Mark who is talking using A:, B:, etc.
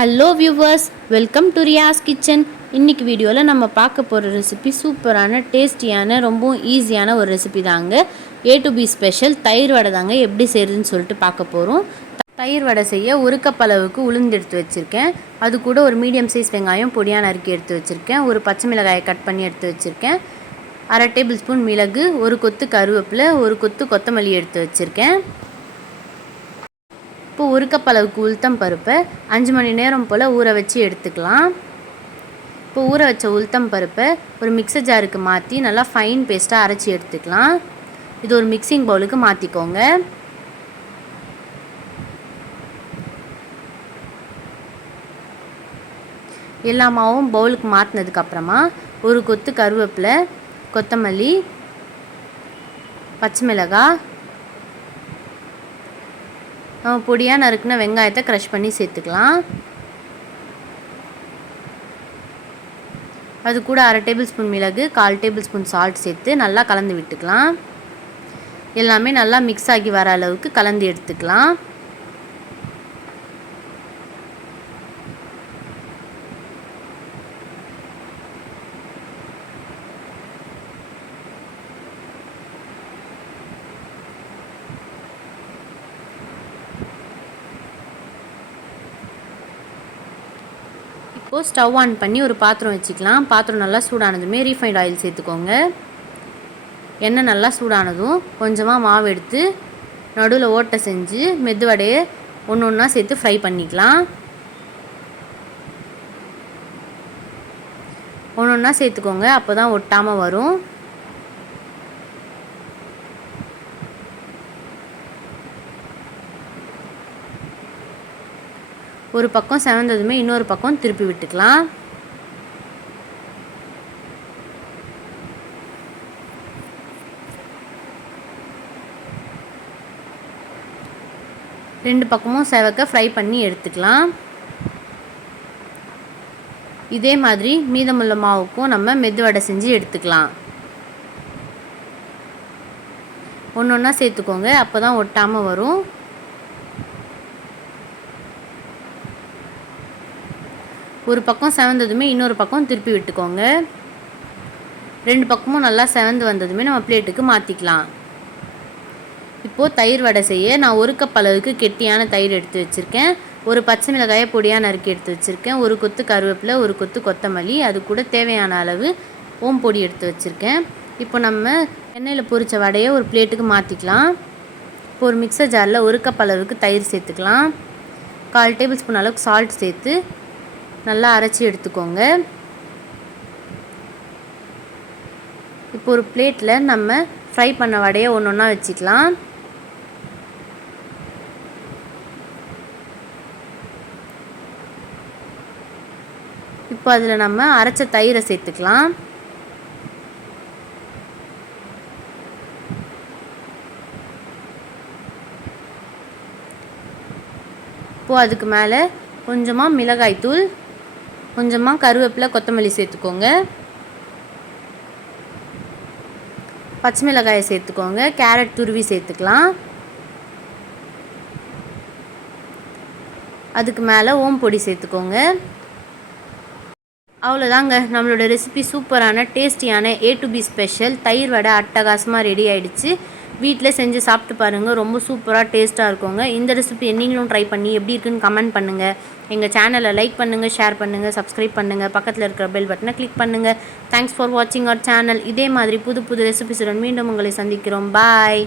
A: Hello viewers welcome to Riyas kitchen இன்னைக்கு வீடியோவில் நம்ம பார்க்க போகிற ரெசிபி சூப்பரான டேஸ்டியான ரொம்பவும் ஈஸியான ஒரு ரெசிபி தாங்க. ஏ டு பி ஸ்பெஷல் தயிர் வடை தாங்க எப்படி செய்யுதுன்னு சொல்லிட்டு பார்க்க போகிறோம் தயிர் வடை செய்ய ஒரு கப் அளவுக்கு உளுந்து எடுத்து வச்சுருக்கேன். அது கூட ஒரு மீடியம் சைஸ் வெங்காயம் பொடியான நறுக்கி எடுத்து வச்சுருக்கேன். ஒரு பச்சை மிளகாயை கட் பண்ணி எடுத்து வச்சுருக்கேன். அரை டேபிள் ஸ்பூன் மிளகு ஒரு கொத்து கருவேப்பிலை ஒரு கொத்து கொத்தமல்லி எடுத்து வச்சுருக்கேன். இப்போ ஒரு கப் அளவுக்கு உளுத்தம் பருப்பை அஞ்சு மணி நேரம் போல் ஊற வச்சு எடுத்துக்கலாம். இப்போ ஊற வச்ச உளுத்தம் பருப்பை ஒரு மிக்சர் ஜாருக்கு மாற்றி நல்லா ஃபைன் பேஸ்ட்டாக அரைச்சி எடுத்துக்கலாம். இது ஒரு மிக்சிங் பவுலுக்கு மாற்றிக்கோங்க எல்லா மாவும் பவுலுக்கு மாற்றினதுக்கப்புறமா ஒரு கொத்து கருவேப்பிலை கொத்தமல்லி பச்சை மிளகாய் பொடியாக நறுக்குன வெங்காயத்தை க்ரஷ் பண்ணி சேர்த்துக்கலாம். அது கூட அரை டேபிள் ஸ்பூன் மிளகு கால் டேபிள் ஸ்பூன் சால்ட் சேர்த்து நல்லா கலந்து விட்டுக்கலாம். எல்லாமே நல்லா மிக்ஸ் ஆகி வர அளவுக்கு கலந்து எடுத்துக்கலாம். இப்போது ஸ்டவ் ஆன் பண்ணி ஒரு பாத்திரம் வச்சுக்கலாம். பாத்திரம் நல்லா சூடானதுமே ரீஃபைண்ட் ஆயில் சேர்த்துக்கோங்க. எண்ணெய் நல்லா சூடானதும் கொஞ்சமாக மாவு எடுத்து நடுவில் ஓட்டை செஞ்சு மெதுவடையை ஒன்று ஒன்றா சேர்த்து ஃப்ரை பண்ணிக்கலாம். ஒன்று ஒன்றா சேர்த்துக்கோங்க. அப்போ தான் ஒட்டாமல் வரும். ஒரு பக்கம் செவந்ததுமே இன்னொரு பக்கம் திருப்பி விட்டுக்கலாம். ரெண்டு பக்கமும் செவக்க ஃப்ரை பண்ணி எடுத்துக்கலாம். இதே மாதிரி மீதமுள்ள மாவுக்கும் நம்ம மெது வடை செஞ்சு எடுத்துக்கலாம். ஒன்று ஒன்றா சேர்த்துக்கோங்க அப்போ தான் ஒட்டாமல் வரும். ஒரு பக்கம் செவந்ததுமே இன்னொரு பக்கம் திருப்பி விட்டுக்கோங்க. ரெண்டு பக்கமும் நல்லா செவந்து வந்ததுமே நம்ம பிளேட்டுக்கு மாற்றிக்கலாம் இப்போது தயிர் வடை செய்ய நான் ஒரு கப் அளவுக்கு கெட்டியான தயிர் எடுத்து வச்சுருக்கேன். ஒரு பச்சை மிளகாயை பொடியாக நறுக்கி எடுத்து வச்சுருக்கேன். ஒரு கொத்து கருவேப்பிலை ஒரு கொத்து கொத்தமல்லி அது கூட தேவையான அளவு ஓம் பொடி எடுத்து வச்சுருக்கேன். இப்போ நம்ம எண்ணெயில் பொரித்த வடையை ஒரு பிளேட்டுக்கு மாற்றிக்கலாம் இப்போ ஒரு மிக்சர் ஜாரில் ஒரு கப் அளவுக்கு தயிர் சேர்த்துக்கலாம். கால் டேபிள் ஸ்பூன் அளவுக்கு சால்ட் சேர்த்து நல்லா அரைச்சி எடுத்துக்கோங்க. இப்போ ஒரு பிளேட்டில் நம்ம ஃப்ரை பண்ண வடையை ஒன்று ஒன்றா வச்சுக்கலாம். இப்போ அதில் நம்ம அரைச்ச தயிரை சேர்த்துக்கலாம். இப்போது அதுக்கு மேலே கொஞ்சமாக மிளகாய்த்தூள் கொஞ்சமாக கருவேப்பிலை கொத்தமல்லி சேர்த்துக்கோங்க. பச்சை மிளகாயை சேர்த்துக்கோங்க. கேரட் துருவி சேர்த்துக்கலாம். அதுக்கு மேலே ஓம் பொடி சேர்த்துக்கோங்க. அவ்வளோதாங்க நம்மளோட ரெசிபி சூப்பரான டேஸ்டியான ஏ டு பி ஸ்பெஷல் தயிர் வடை அட்டகாசமாக ரெடி ஆகிடுச்சு வீட்டில் செஞ்சு சாப்பிட்டு பாருங்கள் ரொம்ப சூப்பராக டேஸ்ட்டாக இருக்குங்க. இந்த ரெசிபி நீங்களும் ட்ரை பண்ணி எப்படி இருக்குன்னு கமெண்ட் பண்ணுங்கள் எங்கள் சேனலை லைக் பண்ணுங்கள் ஷேர் பண்ணுங்கள் சப்ஸ்கிரைப் பண்ணுங்கள் பக்கத்தில் இருக்கிற பெல் பட்டனை கிளிக் பண்ணுங்கள் தேங்க்ஸ் ஃபார் வாட்சிங் அவர் சேனல் இதே மாதிரி புது புது ரெசிபிஸுடன் மீண்டும் உங்களை சந்திக்கிறோம். பாய்